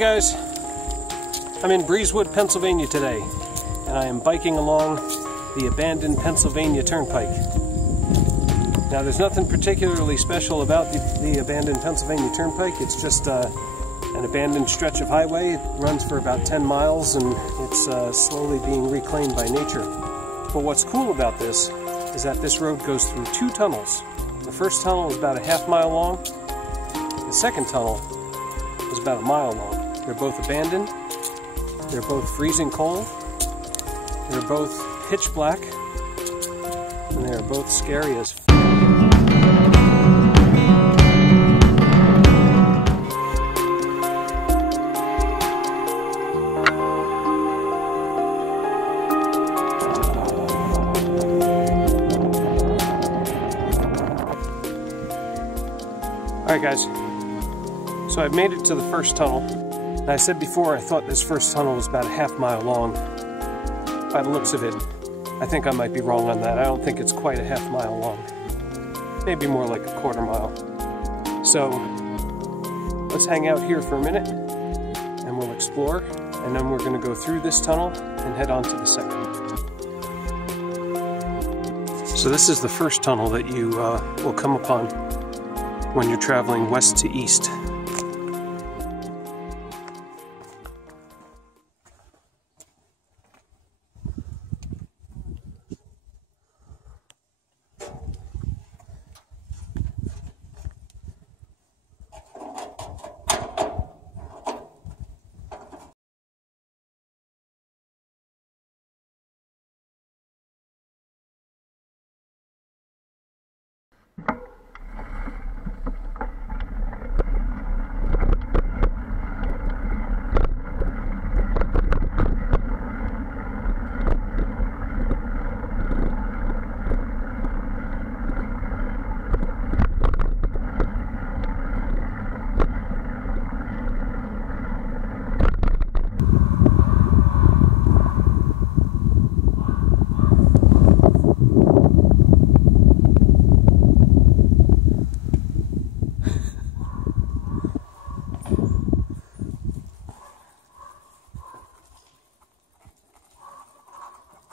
Hi guys, I'm in Breezewood, Pennsylvania today, and I am biking along the Abandoned Pennsylvania Turnpike. Now there's nothing particularly special about the Abandoned Pennsylvania Turnpike. It's just an abandoned stretch of highway. It runs for about 10 miles and it's slowly being reclaimed by nature. But what's cool about this is that this road goes through two tunnels. The first tunnel is about a half mile long. The second tunnel is about a mile long. They're both abandoned. They're both freezing cold. They're both pitch black. And they're both scary as f***. Alright guys, so I've made it to the first tunnel. And I said before I thought this first tunnel was about a half mile long. By the looks of it, I think I might be wrong on that. I don't think it's quite a half mile long. Maybe more like a quarter mile. So let's hang out here for a minute and we'll explore, and then we're going to go through this tunnel and head on to the second. So this is the first tunnel that you will come upon when you're traveling west to east.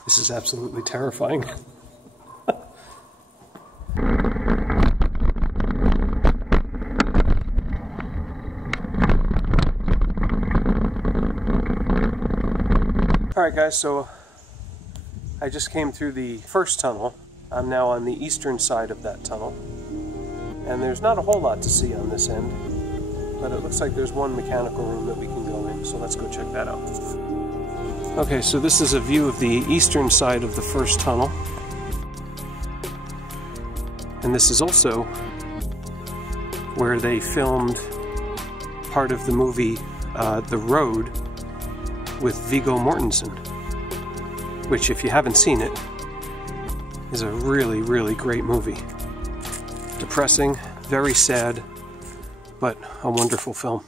This is absolutely terrifying. Alright guys, so I just came through the first tunnel. I'm now on the eastern side of that tunnel. And there's not a whole lot to see on this end, but it looks like there's one mechanical room that we can go in, so let's go check that out. Okay, so this is a view of the eastern side of the first tunnel. And this is also where they filmed part of the movie The Road with Viggo Mortensen, which, if you haven't seen it, is a really, really great movie. Depressing, very sad, but a wonderful film.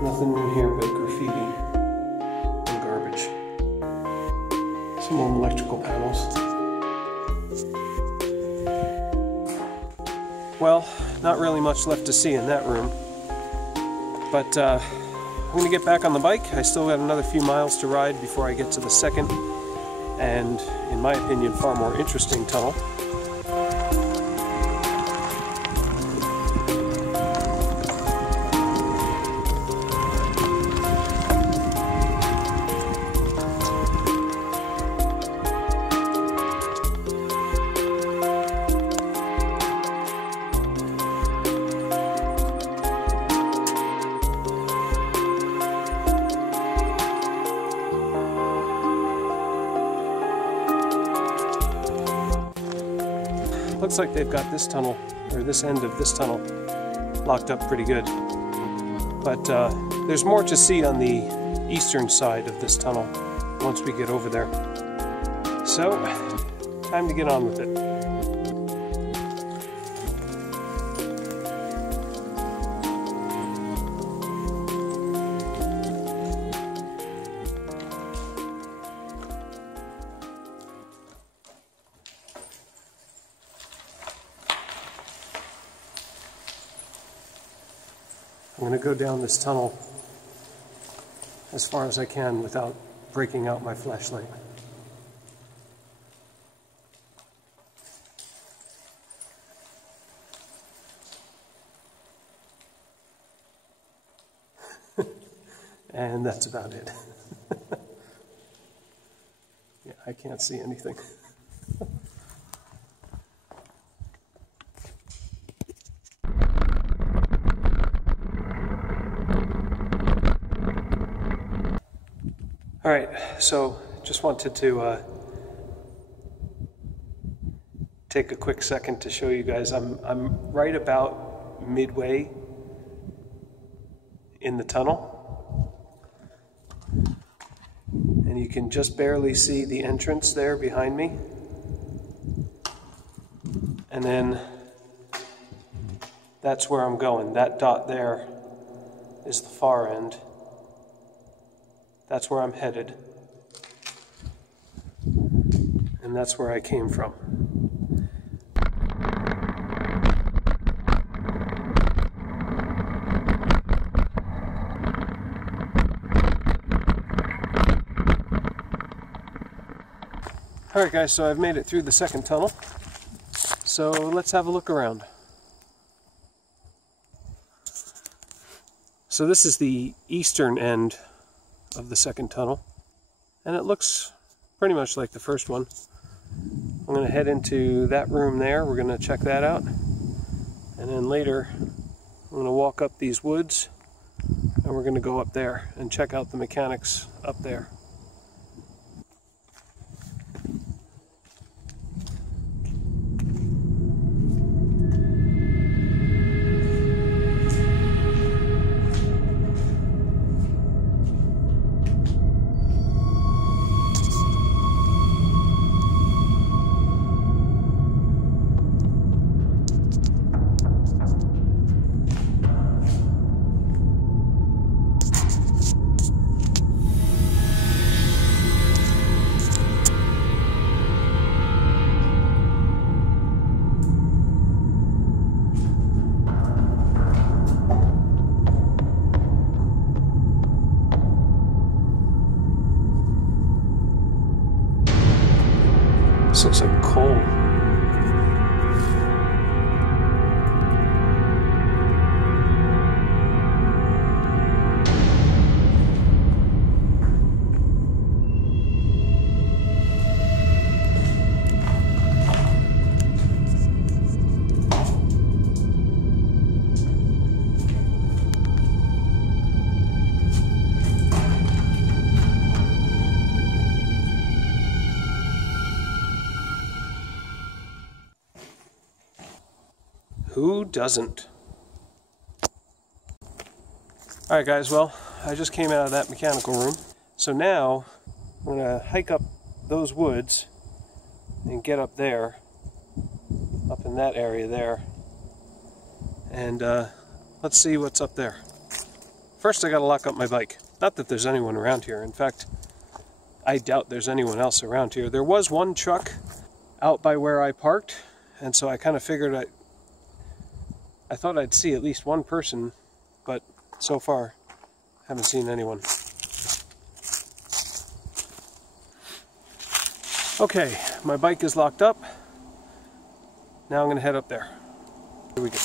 Nothing in here but graffiti and garbage. Some old electrical panels. Well, not really much left to see in that room. But I'm going to get back on the bike. I still got another few miles to ride before I get to the second and, in my opinion, far more interesting tunnel. Looks like they've got this tunnel, or this end of this tunnel, locked up pretty good. But there's more to see on the eastern side of this tunnel once we get over there. So, time to get on with it. I'm going to go down this tunnel as far as I can without breaking out my flashlight. And that's about it. Yeah, I can't see anything. All right, so just wanted to take a quick second to show you guys. I'm right about midway in the tunnel, and you can just barely see the entrance there behind me. And then that's where I'm going. That dot there is the far end. That's where I'm headed. And that's where I came from. Alright guys, so I've made it through the second tunnel. So let's have a look around. So this is the eastern end of the second tunnel, and it looks pretty much like the first one. I'm going to head into that room there. We're going to check that out, and then later I'm going to walk up these woods and we're going to go up there and check out the mechanics up there. This looks like coal. Who doesn't? Alright guys, well, I just came out of that mechanical room. So now, I'm going to hike up those woods and get up there, up in that area there. And let's see what's up there. First I got to lock up my bike. Not that there's anyone around here. In fact, I doubt there's anyone else around here. There was one truck out by where I parked, and so I kind of figured I thought I'd see at least one person, but so far, haven't seen anyone. Okay, my bike is locked up. Now I'm going to head up there. Here we go.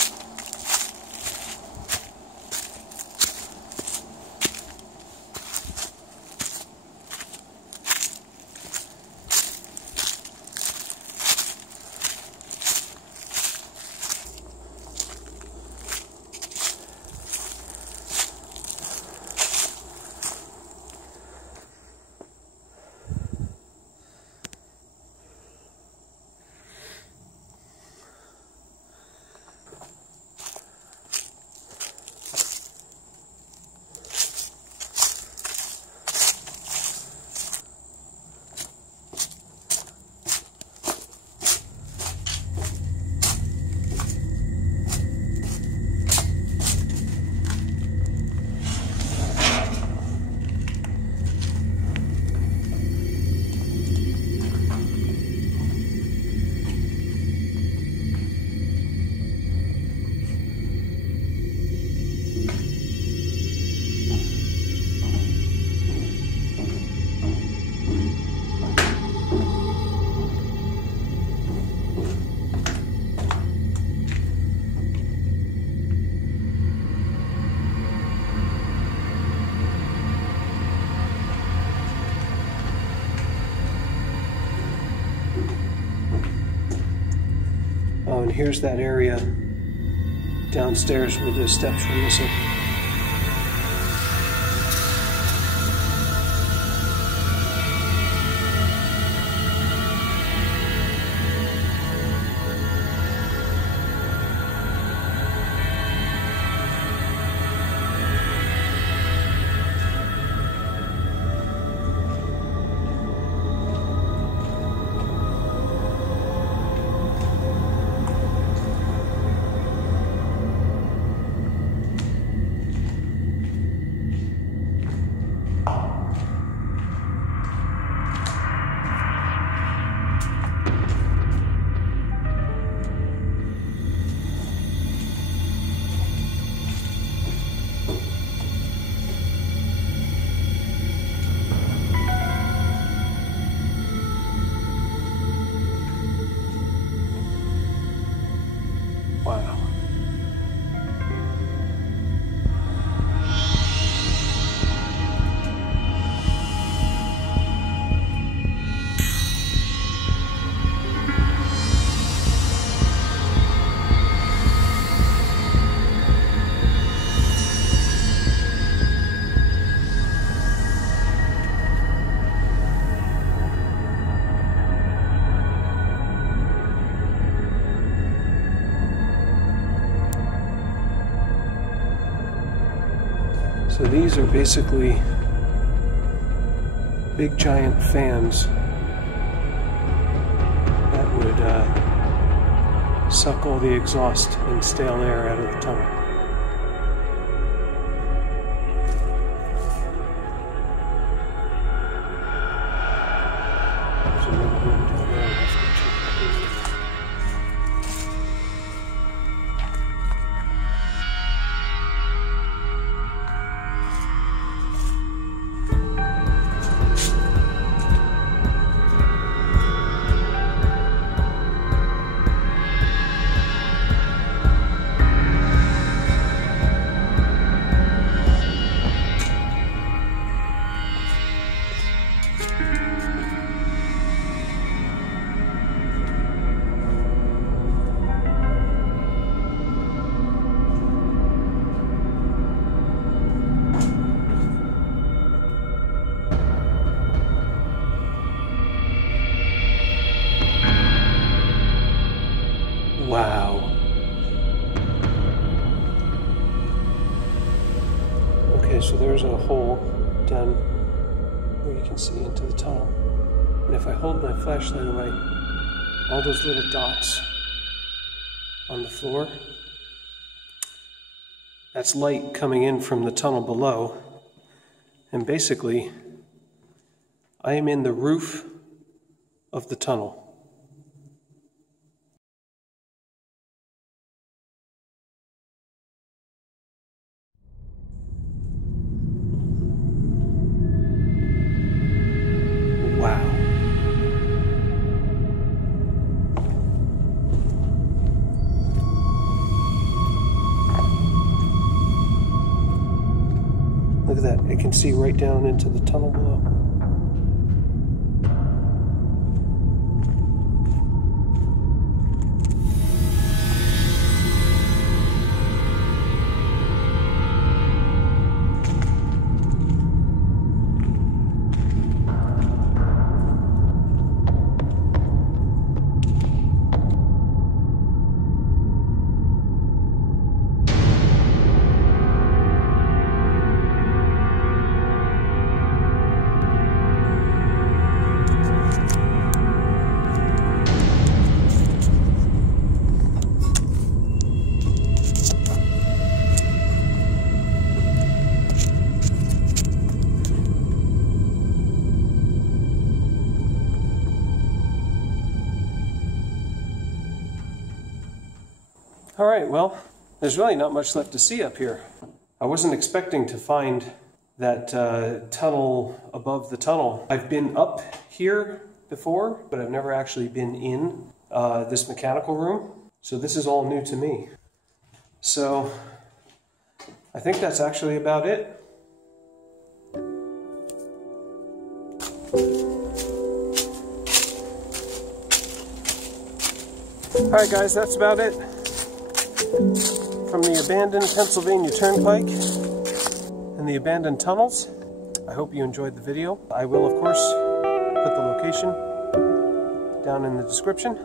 and here's that area downstairs where the steps were missing. Wow. So these are basically big giant fans that would suck all the exhaust and stale air out of the tunnel. There's another room down there. Let's go check that room. Wow. Okay, so there's a hole down where you can see into the tunnel. And if I hold my flashlight away, all those little dots on the floor, that's light coming in from the tunnel below. And basically, I am in the roof of the tunnel. Wow. Look at that. I can see right down into the tunnel below. All right, well, there's really not much left to see up here. I wasn't expecting to find that tunnel above the tunnel. I've been up here before, but I've never actually been in this mechanical room. So this is all new to me. So I think that's actually about it. Alright guys, that's about it from the Abandoned Pennsylvania Turnpike and the abandoned tunnels. I hope you enjoyed the video. I will, of course, put the location down in the description.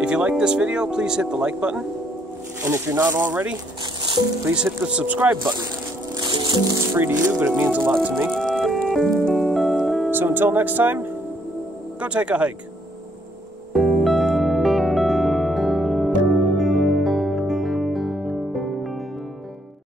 If you like this video, please hit the like button. And if you're not already, please hit the subscribe button. It's free to you, but it means a lot to me. So until next time, go take a hike.